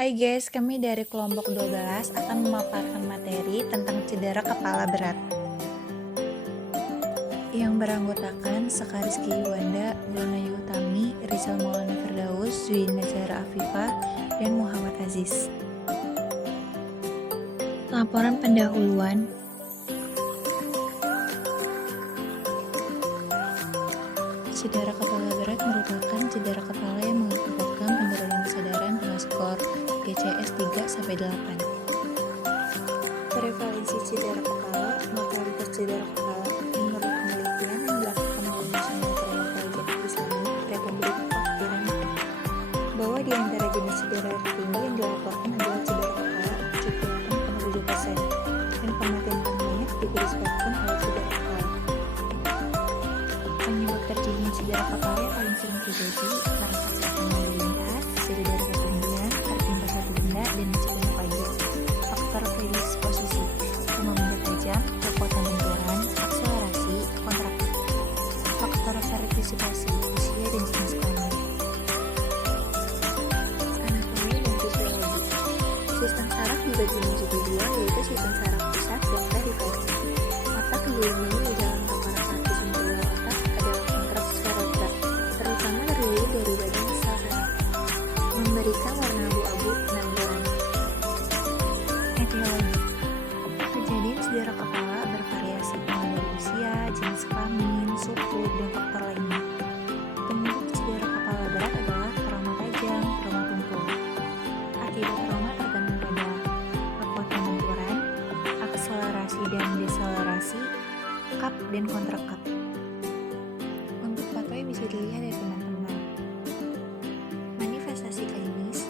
Hai guys, kami dari kelompok 12 akan memaparkan materi tentang cedera kepala berat yang beranggotakan Sekariski Wanda, Wulana Utami, Rizal Maulana Firdaus, Zuina Zahra Afifah, dan Muhammad Aziz. Laporan pendahuluan. Cedera kepala berat merupakan cedera kepala yang mengakibatkan penurunan kesadaran dengan skor GCS 3-8. Prevalensi cedera kepala, mortalitas cedera kepala. Menurut penelitian yang dilakukan oleh National Clinical Jacket Islamic Republic of Iran, bahwa di antara jenis cedera tertinggi yang dilaporkan adalah cedera kepala 78,7%, dan kematian terbanyak juga disebabkan oleh cedera kepala. Penyebab terjadinya cedera kepala yang paling sering terjadi karena kecelakaan lalu lintas, cedera dari ketinggian, tertimpa satu benda, dan masih banyak lagi. Faktor predisposisi: demam benda tajam, kekuatan benturan, akselerasi, kontraksi. Faktor partisipasi: usia dan jenis kelamin. Anatomi dan fisiologi. Sistem saraf dibagi menjadi dua, yaitu sistem saraf pusat dan periferi. Mata keduanya di dalam paparan saraf sentuhan otak adalah kontraksi cerebral, terutama terdiri dari badan sel saraf, memberikan warna abu-abu penampilan. Etiologi. Kejadian cedera kepala bervariasi mulai dari usia, jenis kelamin, suku, dan faktor lainnya. Penyebab cedera kepala berat adalah trauma tajam, trauma tumpul. Akibat trauma tergantung pada kekuatan benturan, akselerasi dan deselerasi, kap dan kontrak kap. Untuk foto yang bisa dilihat dari teman-teman. Manifestasi klinis: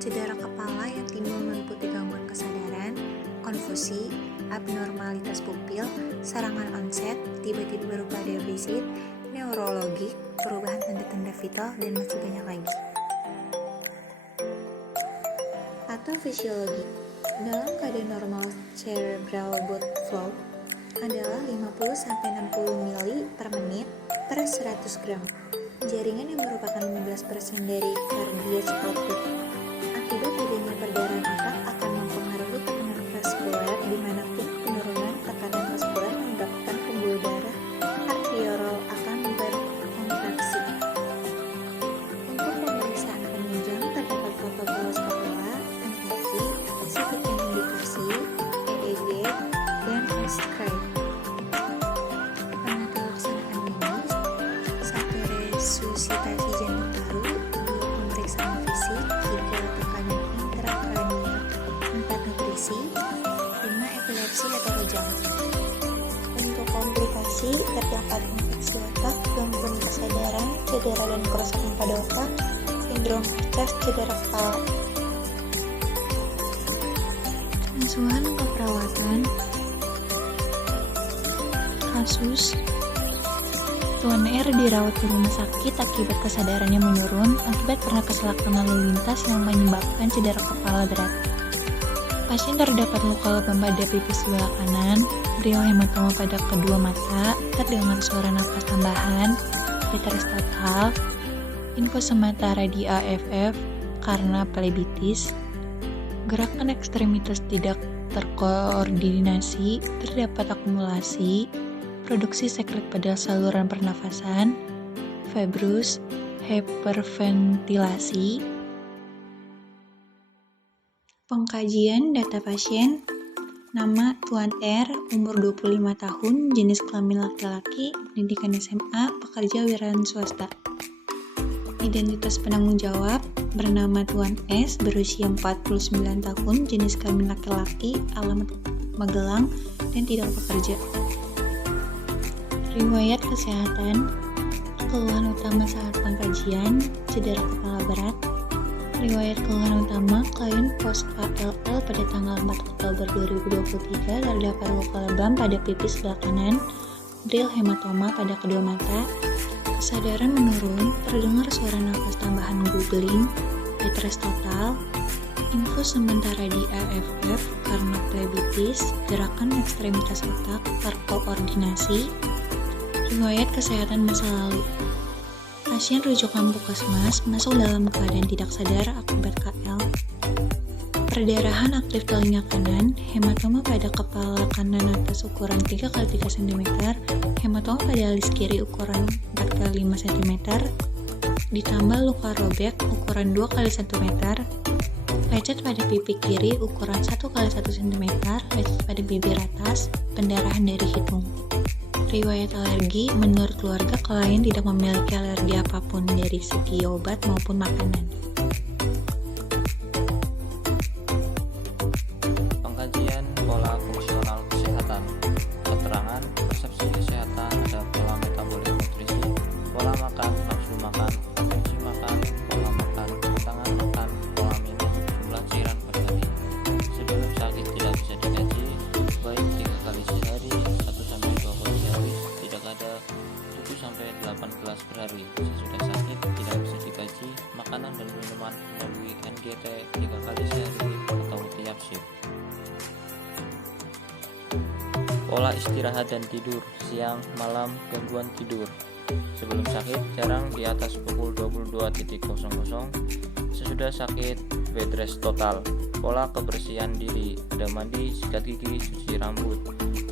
cedera kepala yang timbul meliputi gangguan kesadaran, konfusi, abnormalitas pupil, serangan onset, tiba-tiba berupa defisit, neurologik, perubahan tanda-tanda vital, dan masih banyak lagi. Patofisiologi. Dalam keadaan normal, cerebral blood flow adalah 50-60 mili per menit per 100 gram. Jaringan yang merupakan 15% dari cardiac output. Akibat adanya perdarahan otak akan mempengaruhi tekanan vaskular dimanapun penurunan tekanan vaskular menyebabkan pembuluh darah arteriol akan berkontraksi. Untuk pemeriksaan penunjang terdapat foto paus kepala, MRI, CT scan indikasi, EEG, dan prescribe. Penata laksanaan medis: 1 resusitasi jantung paru, 2 pemeriksaan fisik, 3 tekanan intrakranial, 4 nutrisi, 5 epilepsi atau kejang. Untuk komplikasi terdapat infeksi otak, gangguan kesadaran, cedera dan kerusakan pada otak, sindrom cas cedera kepala. Pengasuhan keperawatan. Kasus Tuan R dirawat di rumah sakit akibat kesadarannya menurun akibat pernah kecelakaan lalu lintas yang menyebabkan cedera kepala berat. Pasien terdapat luka lebam pada pipis sebelah kanan, real hematoma pada kedua mata, terdengar suara napas tambahan, tetres total, infusema radi AFF karena plebitis, gerakan ekstremitas tidak terkoordinasi, terdapat akumulasi, produksi sekret pada saluran pernafasan, fibrus, hyperventilasi. Pengkajian data pasien: nama Tuan R, umur 25 tahun, jenis kelamin laki-laki, pendidikan SMA, pekerja wirawan swasta. Identitas penanggung jawab: bernama Tuan S, berusia 49 tahun, jenis kelamin laki-laki, alamat Magelang, dan tidak bekerja. Riwayat kesehatan: keluhan utama saat pengkajian, cedera kepala berat. Riwayat keluhan utama: klien pos KLL pada tanggal 4 Oktober 2023 terdapat luka lebam pada pipis sebelah kanan, real hematoma pada kedua mata, kesadaran menurun, terdengar suara nafas tambahan googling, tetres total, infus sementara di AFF karena plebitis, gerakan ekstremitas otak terkoordinasi. Riwayat kesehatan masa lalu: pasien rujukan puskesmas masuk dalam keadaan tidak sadar akibat KL. Perdarahan aktif telinga kanan, hematoma pada kepala kanan atas ukuran 3 x 3 cm, hematoma pada alis kiri ukuran 4 x 5 cm, ditambah luka robek ukuran 2 x 1 meter, lecet pada pipi kiri ukuran 1 x 1 cm, lecet pada bibir atas, pendarahan dari hidung. Riwayat alergi, menurut keluarga klien tidak memiliki alergi apapun dari segi obat maupun makanan. Pengkajian pola fungsional kesehatan. Keterangan persepsi kesehatan ada pola metabolik nutrisi, pola makan, nafsu makan, frekuensi makan, pola makan, tangan makan, pola minum, jumlah cairan per hari. Sebelum sakit tidak bisa dikaji, baik 3 kali sehari, 1-2 kali sehari, tidak ada 7-8 gelas per hari. Sesudah sakit tidak bisa dikaji, makanan dan minuman melalui NGT 3 kali sehari atau tiap shift. Pola istirahat dan tidur, siang, malam, gangguan tidur. Sebelum sakit jarang di atas pukul 22.00. Sesudah sakit bed rest total. Pola kebersihan diri, ada mandi, sikat gigi, cuci rambut.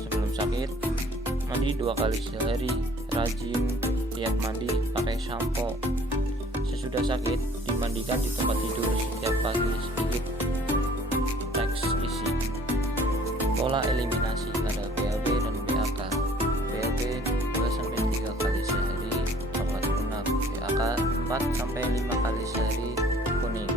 Sebelum sakit mandi 2 kali sehari, rajin tiap mandi pakai sampo. Sesudah sakit dimandikan di tempat tidur setiap pagi sedikit teks isi. Pola eliminasi ada BAB dan BAK. BAB 2-3 kali sehari coklat genap, BAK 4-5 kali sehari kuning.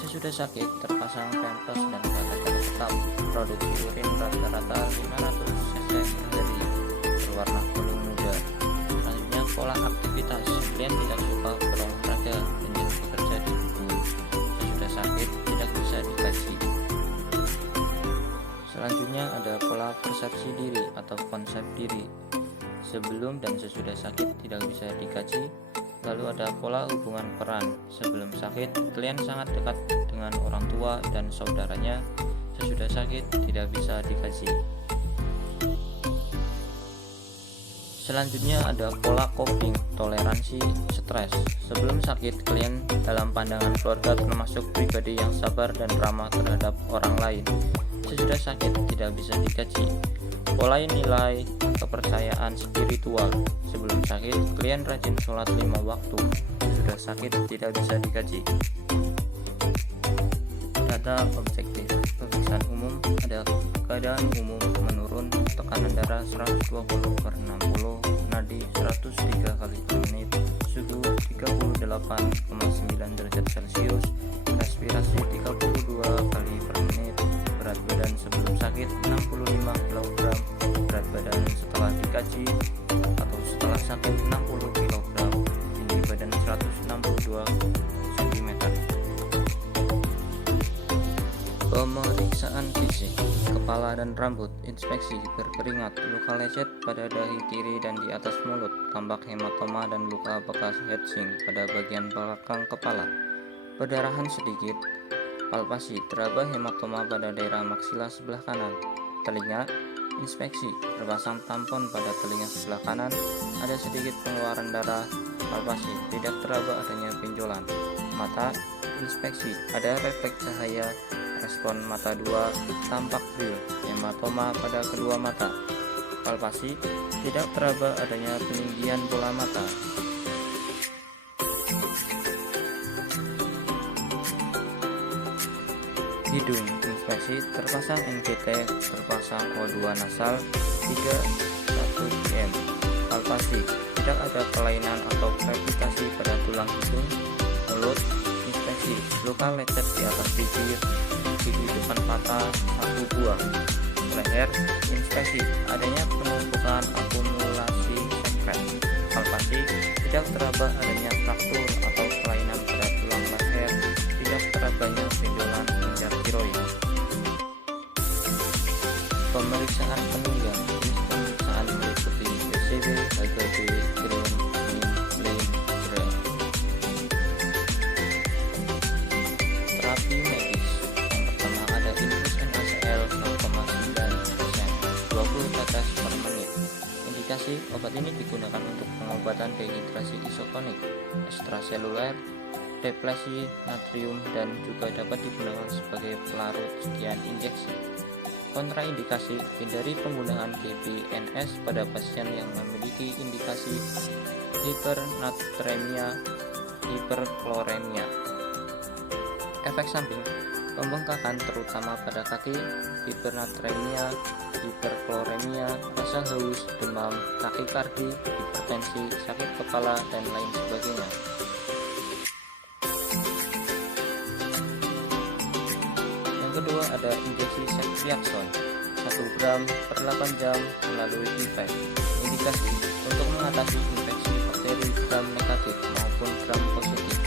Sesudah sakit terpasang pampers dan kateter tetap. Produksi urin rata-rata 500 cc per hari, berwarna kuning muda. Selanjutnya pola aktivitas, klien tidak suka berolahraga dan bekerja di kebun. Sesudah sakit tidak bisa dikaji. Selanjutnya ada pola persepsi diri atau konsep diri. Sebelum dan sesudah sakit tidak bisa dikaji. Lalu ada pola hubungan peran. Sebelum sakit, klien sangat dekat dengan orang tua dan saudaranya. Sesudah sakit tidak bisa dikaji. Selanjutnya ada pola coping, toleransi stres. Sebelum sakit, klien dalam pandangan keluarga termasuk pribadi yang sabar dan ramah terhadap orang lain. Sesudah sakit tidak bisa dikaji. Pola nilai kepercayaan spiritual. Sebelum sakit, klien rajin sholat 5 waktu. Sesudah sakit tidak bisa dikaji. Data objektif pemeriksaan umum, ada keadaan umum menurun, tekanan darah 120/60, nadi 103 kali per menit, suhu 38,9 derajat Celcius, respirasi 32 kali per menit, berat badan sebelum sakit 65 kg, berat badan setelah dikaji atau setelah sakit 60 kg, tinggi badan 162 cm. Pemeriksaan fisik, kepala dan rambut, inspeksi, berkeringat, luka lecet pada dahi kiri dan di atas mulut, tampak hematoma dan luka bekas headsing pada bagian belakang kepala, perdarahan sedikit, palpasi, teraba hematoma pada daerah maksila sebelah kanan, telinga, inspeksi, terpasang tampon pada telinga sebelah kanan, ada sedikit pengeluaran darah, palpasi, tidak teraba adanya benjolan, mata, inspeksi, ada refleks cahaya, respon mata 2, tampak bril, hematoma pada kedua mata, palpasi, tidak teraba adanya peninggian bola mata. Hidung, inspeksi, terpasang NGT, terpasang O2 nasal 3,1 cm, palpasi, tidak ada kelainan atau krepitasi pada tulang hidung, mulut, inspeksi, luka lecet di atas bibir, gigi depan patah 1 buah, leher, inspeksi, adanya penumpukan akumulasi sekret, palpasi, tidak teraba adanya fraktur atau kelainan pada tulang leher, tidak terabanya benjolan kelenjar tiroid. Pemeriksaan penunjang, jenis pemeriksaan meliputi BCB, HGB, Gren, Min, Lin, Gren. Terapi medis, yang pertama ada infus NaCl 0,9%, 20 tetes per menit. Indikasi obat ini digunakan untuk pengobatan dehidrasi isotonik, ekstraseluler, deplesi natrium dan juga dapat digunakan sebagai pelarut sekian injeksi. Kontraindikasi: hindari penggunaan GPNS pada pasien yang memiliki indikasi hipernatremia, hiperkloremia. Efek samping: pembengkakan terutama pada kaki, hipernatremia, hiperkloremia, rasa haus, demam, takikardi, hipertensi, sakit kepala, dan lain sebagainya. Yang kedua ada injeksi ceftriaxone 1 gram per 8 jam melalui IV. Indikasi: untuk mengatasi infeksi bakteri gram negatif maupun gram positif.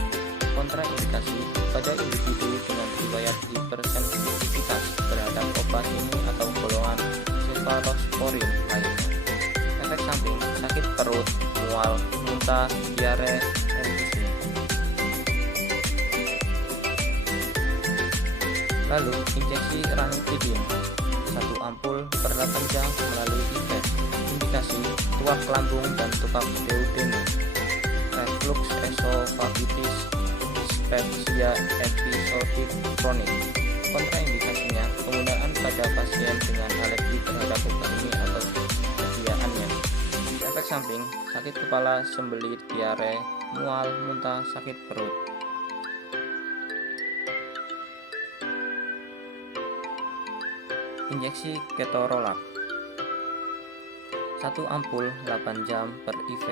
Kontraindikasi: pada individu dengan riwayat hipersensitivitas terhadap obat ini atau golongan cephalosporin lainnya. Efek samping: sakit perut, mual, muntah, diare, dan pusing. Lalu injeksi ranitidin 1 ampul per 8 jam melalui IV. Indikasi: tuak lambung dan tukak duodenum, reflux esofagitis, dispepsia episodik kronik. Kontraindikasinya: penggunaan pada pasien dengan alergi terhadap obat ini atau kesediaannya. Efek samping: sakit kepala, sembelit, diare, mual, muntah, sakit perut. Injeksi ketorolac 1 ampul 8 jam per IV.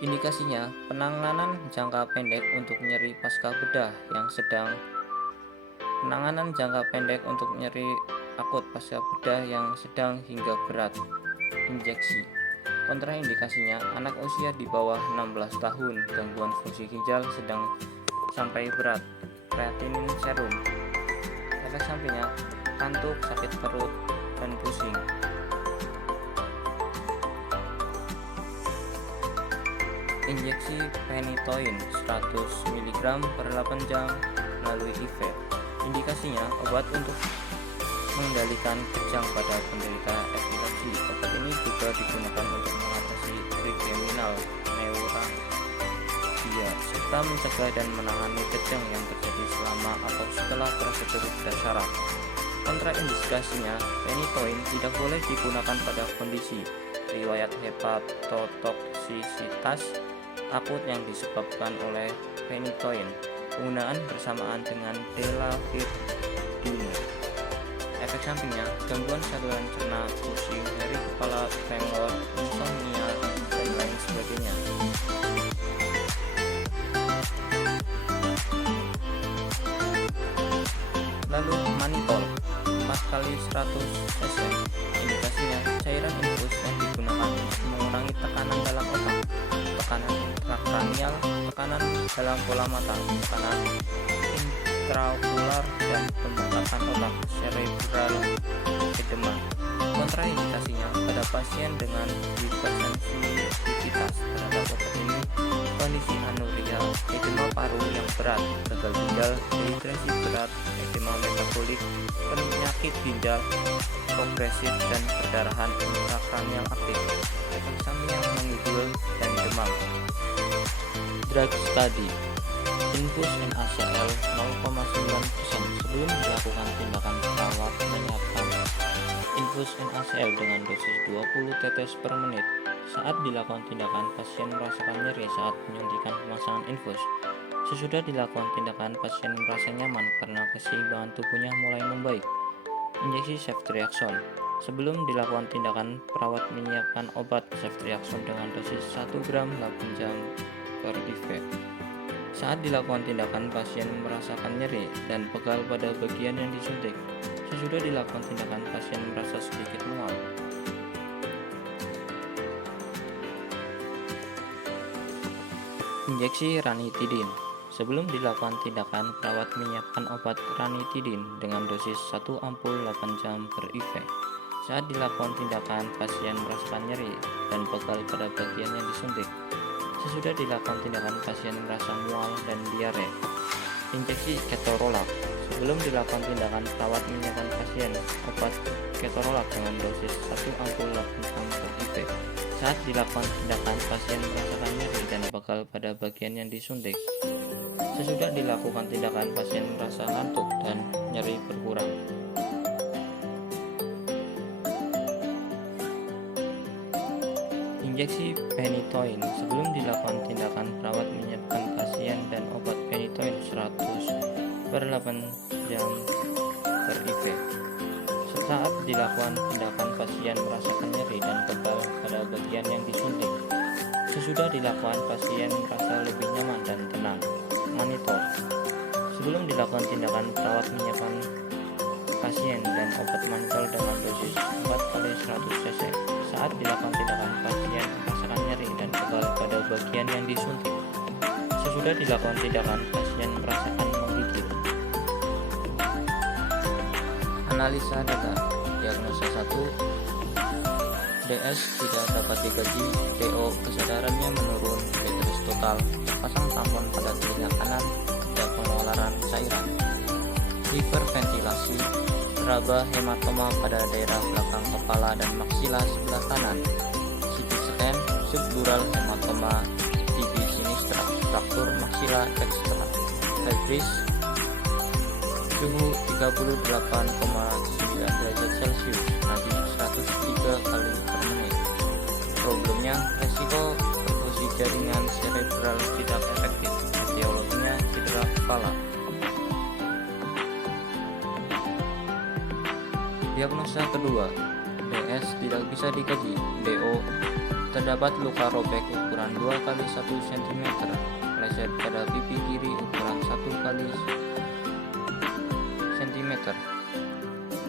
Indikasinya: penanganan jangka pendek untuk nyeri pasca bedah yang sedang, penanganan jangka pendek untuk nyeri akut pasca bedah yang sedang hingga berat. Injeksi. Kontraindikasinya: anak usia di bawah 16 tahun, gangguan fungsi ginjal sedang sampai berat, kreatinin serum. Efek sampingnya: kantuk, sakit perut, dan pusing. Injeksi phenytoin 100 mg per 8 jam melalui IV. Indikasinya: obat untuk mengendalikan kejang pada penderita epilepsi. Obat ini juga digunakan untuk mengatasi trigeminal neuralgia serta mencegah dan menangani kejang yang terjadi selama atau setelah prosedur bedah syaraf. Kontraindikasinya: phenytoin tidak boleh digunakan pada kondisi riwayat hepatotoksisitas akut yang disebabkan oleh phenytoin, penggunaan bersamaan dengan delafirdine. Efek sampingnya: gangguan saluran cerna, pusing, nyeri kepala, tremor, insomnia, dan lain sebagainya. Lalu manitol 4 kali 100 cc. Indikasinya: cairan infus yang digunakan untuk mengurangi tekanan dalam otak, tekanan intrakranial, tekanan dalam bola mata, tekanan intraokular, dan pembengkakan otak, cerebral edema. Kontraindikasinya: pada pasien dengan hipersensitivitas terhadap obat ini, kondisi anuria, edema paru yang berat, gagal ginjal, dehidrasi berat, edema metabolik, penyakit ginjal progresif, dan perdarahan intrakranial aktif. Efek samping yang mengigul dan demam. Drug study: infus NaCl 0,9%. Sebelum dilakukan tindakan perawat menyiapkan infus NaCl dengan dosis 20 tetes per menit. Saat dilakukan tindakan, pasien merasakan nyeri saat menyuntikkan pemasangan infus. Sesudah dilakukan tindakan, pasien merasa nyaman karena keseimbangan tubuhnya mulai membaik. Injeksi ceftriaxone: sebelum dilakukan tindakan, perawat menyiapkan obat ceftriaxone dengan dosis 1 gram 8 jam per IV. Saat dilakukan tindakan, pasien merasakan nyeri dan pegal pada bagian yang disuntik. Sesudah dilakukan tindakan, pasien merasa sedikit mual. Injeksi ranitidin: sebelum dilakukan tindakan, perawat menyiapkan obat ranitidin dengan dosis 1 ampul 8 jam per IV. Saat dilakukan tindakan, pasien merasakan nyeri dan pegal pada bagian yang disuntik. Sesudah dilakukan tindakan, pasien merasa mual dan diare. Injeksi ketorolac: sebelum dilakukan tindakan, perawat menyiapkan pasien obat ketorolac dengan dosis 1 ampul 8 jam per IV. Saat dilakukan tindakan, pasien merasakan nyeri dan pegal pada bagian yang disuntik. Sesudah dilakukan tindakan, pasien merasa ngantuk dan nyeri berkurang. Injeksi phenytoin. Sebelum dilakukan tindakan, perawat menyiapkan pasien dan obat phenytoin 100/8 jam per IV. Saat dilakukan tindakan, pasien merasakan nyeri dan pegal pada bagian yang disuntik. Sesudah dilakukan, pasien merasa lebih nyaman dan tenang. Monitor. Sebelum dilakukan tindakan, perawat menyiapkan pasien dan obat monitor dengan dosis 4x100 cc. Saat dilakukan tindakan, pasien merasakan nyeri dan pegal pada bagian yang disuntik. Sesudah dilakukan tindakan, pasien merasakan menggigil. Analisa data. Diagnosa 1, DS tidak dapat digaji, DO kesadarannya menurun, Vetris total, pasang tampon pada telinga kanan, ada pengeluaran cairan. Hiperventilasi, teraba hematoma pada daerah belakang kepala dan maksila sebelah kanan. CT scan, subdural hematoma, TB sinistra, fraktur maksila dextra. Vetris, suhu 38,9 derajat Celcius, nadi 103 kali per menit. Problemnya, resiko perfusi jaringan cerebral tidak efektif, etiologinya cedera kepala. Diagnosa kedua, DS tidak bisa dikaji, DO terdapat luka robek ukuran 2x1 cm, lecet pada pipi kiri ukuran 1x cm,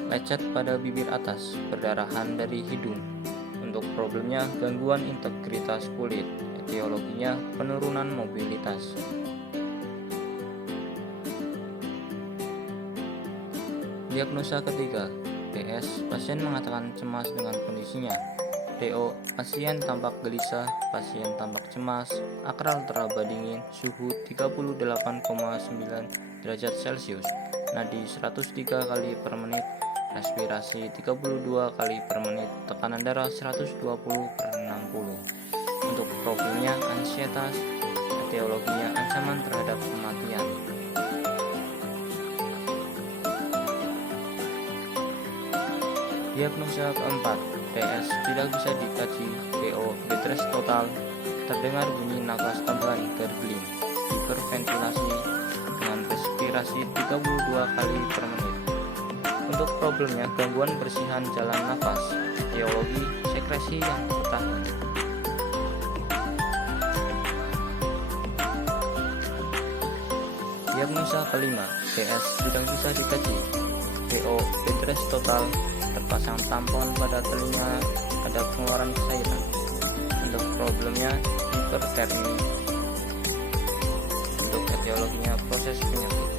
lecet pada bibir atas, perdarahan dari hidung. Untuk problemnya, gangguan integritas kulit, etiologinya penurunan mobilitas. Diagnosa ketiga, DS, pasien mengatakan cemas dengan kondisinya. DO, pasien tampak gelisah, pasien tampak cemas, akral teraba dingin, suhu 38,9 derajat Celcius, nadi 103 kali per menit, respirasi 32 kali per menit, tekanan darah 120/60. Untuk profilnya ansietas, etiologinya ancaman terhadap kematian. Diagnosa keempat, DS tidak bisa dikaji, DO Vetris total, terdengar bunyi nafas tambahan gurgling, hiperventilasi dengan respirasi 32 kali per menit. Untuk problemnya gangguan bersihan jalan nafas, etiologi sekresi yang bertahan. Diagnosa kelima, DS tidak bisa dikaji, DO Vetris total, terpasang tampon pada telinga, ada pengeluaran cairan. Untuk problemnya hipertermi. Untuk etiologinya proses penyakit.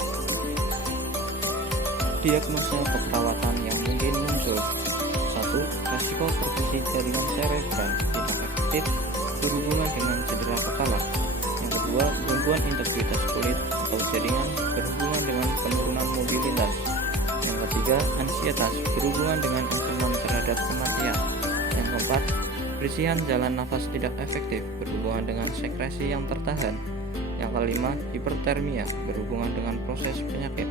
Diagnosa keperawatan yang mungkin muncul. 1. Resiko perfusi jaringan cerebral tidak efektif berhubungan dengan cedera kepala. Yang kedua, gangguan integritas kulit atau jaringan berhubungan dengan penurunan mobilitas. Yang ketiga, ansietas berhubungan dengan ancaman terhadap kematian. Yang keempat, bersihan jalan nafas tidak efektif berhubungan dengan sekresi yang tertahan. Yang kelima, hipertermia berhubungan dengan proses penyakit.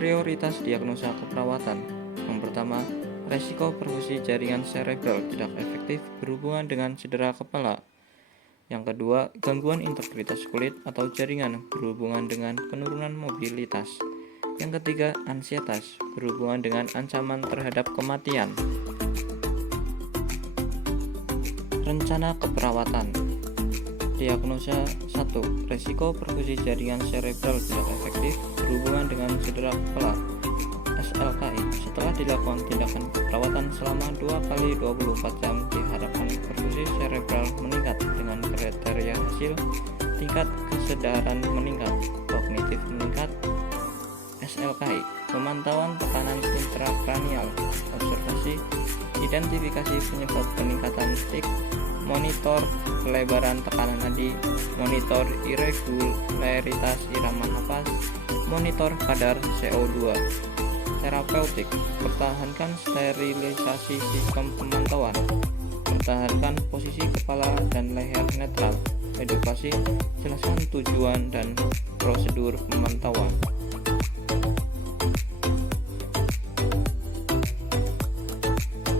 Prioritas diagnosa keperawatan. Yang pertama, resiko perfusi jaringan cerebral tidak efektif berhubungan dengan cedera kepala. Yang kedua, gangguan integritas kulit atau jaringan berhubungan dengan penurunan mobilitas. Yang ketiga, ansietas berhubungan dengan ancaman terhadap kematian. Rencana keperawatan. Diagnosa 1. Resiko perfusi jaringan cerebral tidak efektif berhubungan dengan cedera kepala. SLKI. Setelah dilakukan tindakan perawatan selama 2x24 jam, diharapkan perfusi cerebral meningkat dengan kriteria hasil tingkat kesadaran meningkat, kognitif meningkat. SLKI. Pemantauan tekanan intrakranial, observasi, identifikasi penyebab peningkatan stik, monitor pelebaran tekanan nadi, monitor irregularitas irama nafas, monitor kadar CO2. Terapeutik, pertahankan sterilisasi sistem pemantauan, pertahankan posisi kepala dan leher netral, edukasi, jelaskan tujuan dan prosedur pemantauan.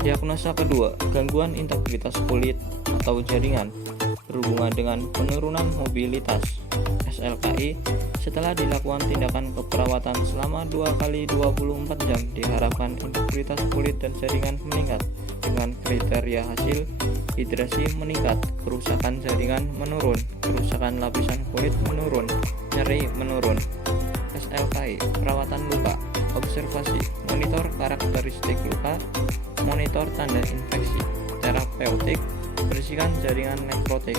Diagnosa kedua, gangguan integritas kulit atau jaringan berhubungan dengan penurunan mobilitas. SLKI setelah dilakukan tindakan keperawatan selama 2 kali 24 jam diharapkan integritas kulit dan jaringan meningkat dengan kriteria hasil hidrasi meningkat, kerusakan jaringan menurun, kerusakan lapisan kulit menurun, nyeri menurun. SLKI perawatan luka, observasi, monitor karakteristik luka, monitor tanda infeksi, terapeutik, bersihkan jaringan nekrotik,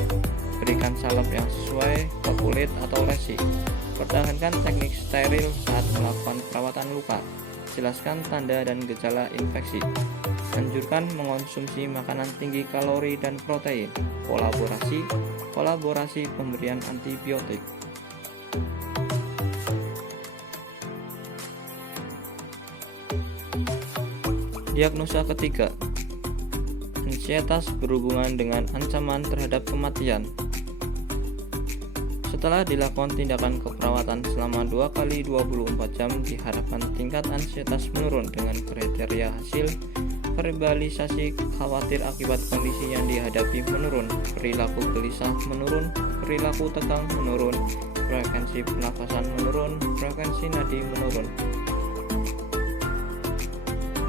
berikan salep yang sesuai ke kulit atau lesi, pertahankan teknik steril saat melakukan perawatan luka, jelaskan tanda dan gejala infeksi, anjurkan mengonsumsi makanan tinggi kalori dan protein, kolaborasi pemberian antibiotik. Diagnosa ketiga, ansietas berhubungan dengan ancaman terhadap kematian. Setelah dilakukan tindakan keperawatan selama 2 kali 24 jam diharapkan tingkat ansietas menurun dengan kriteria hasil verbalisasi khawatir akibat kondisi yang dihadapi menurun, perilaku gelisah menurun, perilaku tegang menurun, frekuensi pernafasan menurun, frekuensi nadi menurun.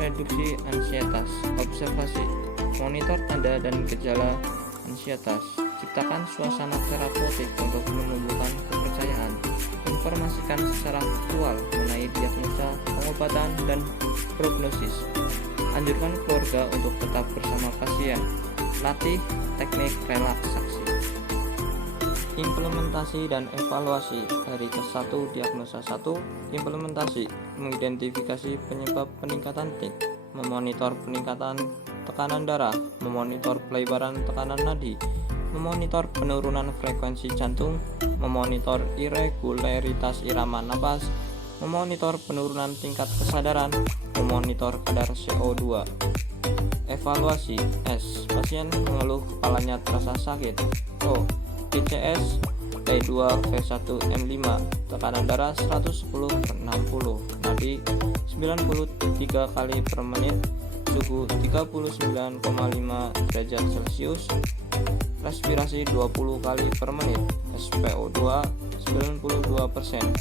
Reduksi ansietas, observasi, monitor tanda dan gejala ansietas, ciptakan suasana terapeutik untuk menumbuhkan kepercayaan, informasikan secara faktual mengenai diagnosa, pengobatan, dan prognosis, anjurkan keluarga untuk tetap bersama pasien, latih teknik relaksasi. Implementasi dan evaluasi dari ke-1 diagnosa 1, implementasi, mengidentifikasi penyebab peningkatan TIC, memonitor peningkatan tekanan darah, memonitor pelebaran tekanan nadi, memonitor penurunan frekuensi jantung, memonitor irregularitas irama napas, memonitor penurunan tingkat kesadaran, memonitor kadar CO2. Evaluasi S. Pasien mengeluh kepalanya terasa sakit. O. ICS T2V1M5, tekanan darah 110/60, nadi 93 kali per menit, suhu 39,5 derajat Celcius, respirasi 20 kali per menit, SpO2 92%.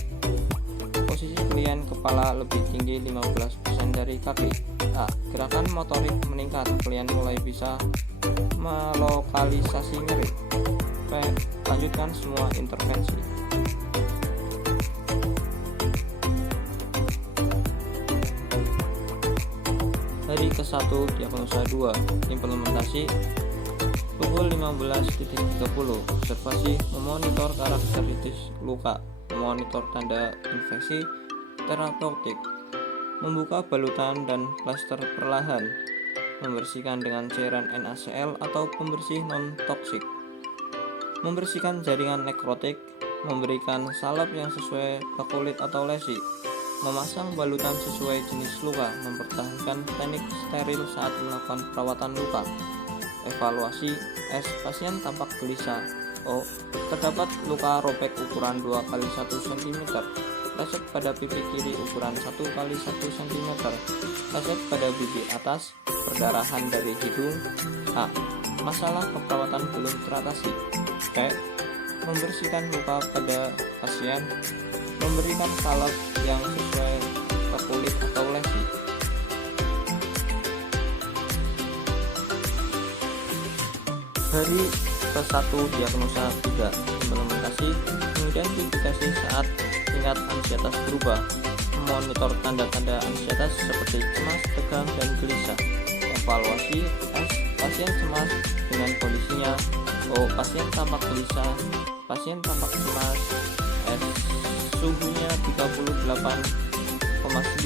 Posisi klien kepala lebih tinggi 15% dari kaki. A. Gerakan motorik meningkat, klien mulai bisa melokalisasi nyeri. P. Lanjutkan semua intervensi. Dari ke-1 diagnosa 2, implementasi pukul 15.30, observasi, memonitor karakteristik luka, memonitor tanda infeksi, terapeutik, membuka balutan dan plaster perlahan, membersihkan dengan cairan NaCl atau pembersih non-toksik, membersihkan jaringan nekrotik, memberikan salep yang sesuai ke kulit atau lesi, memasang balutan sesuai jenis luka, mempertahankan teknik steril saat melakukan perawatan luka. Evaluasi S. Pasien tampak gelisah. O. Terdapat luka robek ukuran 2 x 1 cm, lecet pada pipi kiri ukuran 1 x 1 cm, lecet pada pipi atas, perdarahan dari hidung. A. Masalah keperawatan belum teratasi. P. Membersihkan luka pada pasien, memberikan salep yang sesuai ke kulit atau lesi. Dari ke-1 diagnosa 3, implementasi, mengidentifikasi saat tingkat ansietas berubah, memonitor tanda-tanda ansietas seperti cemas, tegang, dan gelisah. Evaluasi S. Pasien cemas dengan kondisinya. O. Pasien tampak gelisah, pasien tampak cemas. S. Suhunya 38,9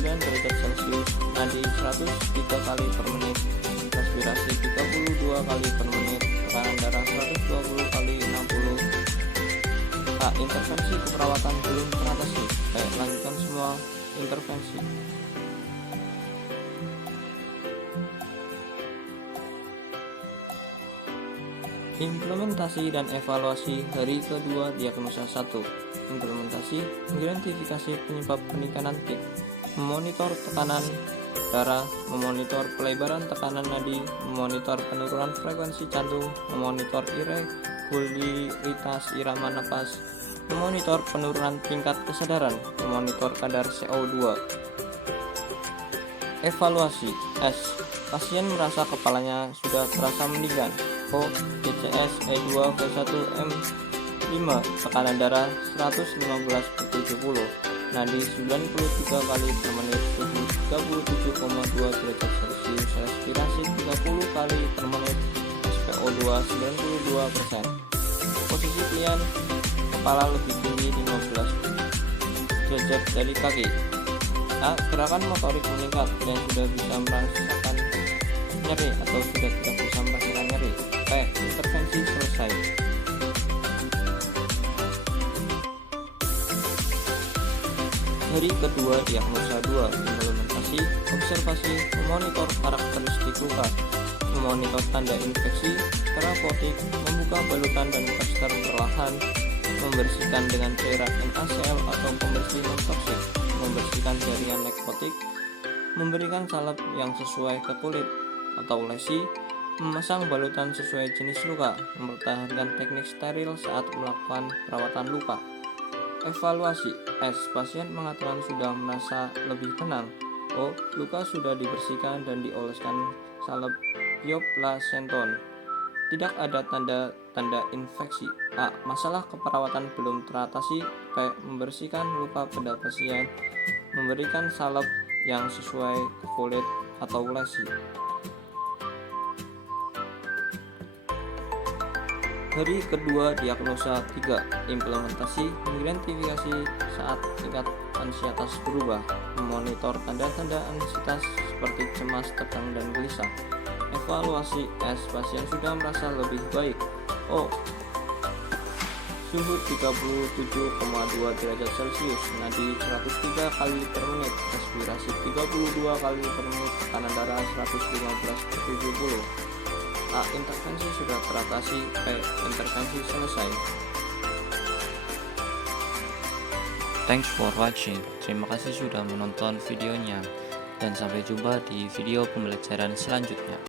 derajat Celcius, nadi 103 kali per menit, respirasi 32 kali per menit, tekanan darah 120 kali 60. A. Intervensi keperawatan belum teratasi. Lanjutkan semua intervensi. Implementasi dan evaluasi hari kedua diagnosa 1. Implementasi mengidentifikasi penyebab peningkatan peak, memonitor tekanan darah, memonitor pelebaran tekanan nadi, memonitor penurunan frekuensi jantung, memonitor irregularitas irama napas, memonitor penurunan tingkat kesadaran, memonitor kadar CO2. Evaluasi S. Pasien merasa kepalanya sudah terasa meninggal. O. DCS E2 V1 M5, tekanan darah 115/70, nadi 93 kali per menit, suhu 37,2 derajat Celcius, respirasi 30 kali per menit, SpO2 92%. Posisi klien, kepala lebih tinggi 15 derajat dari kaki. A. Gerakan motorik meningkat dan sudah bisa merasakan nyeri atau sudah tidak bisa merasakan nyeri. B. Intervensi selesai. Hari kedua diagnosa 2. Implementasi, observasi, memonitor karakteristik luka, memonitor tanda infeksi, terapeutik, membuka balutan dan plaster perlahan, membersihkan dengan cairan NaCl atau pembersih non-toksik, membersihkan jaringan nekrotik, memberikan salep yang sesuai ke kulit atau lesi, memasang balutan sesuai jenis luka, mempertahankan teknik steril saat melakukan perawatan luka. Evaluasi S. Pasien mengatakan sudah merasa lebih tenang. O. Luka sudah dibersihkan dan dioleskan salep bioplacenton. Tidak ada tanda-tanda infeksi. A. Masalah keperawatan belum teratasi. B. Membersihkan luka pada pasien, memberikan salep yang sesuai ke kulit atau lesi. Hari kedua diagnosa 3. Implementasi, mengidentifikasi saat tingkat ansietas berubah, memonitor tanda-tanda ansietas seperti cemas, tegang, dan gelisah. Evaluasi S. Pasien sudah merasa lebih baik. O. Suhu 37,2 derajat Celcius, nadi 103 kali per menit, respirasi 32 kali per menit, tekanan darah 115/70. A. Intervensi sudah teratasi. B. Intervensi selesai. Thanks for watching. Terima kasih sudah menonton videonya, dan sampai jumpa di video pembelajaran selanjutnya.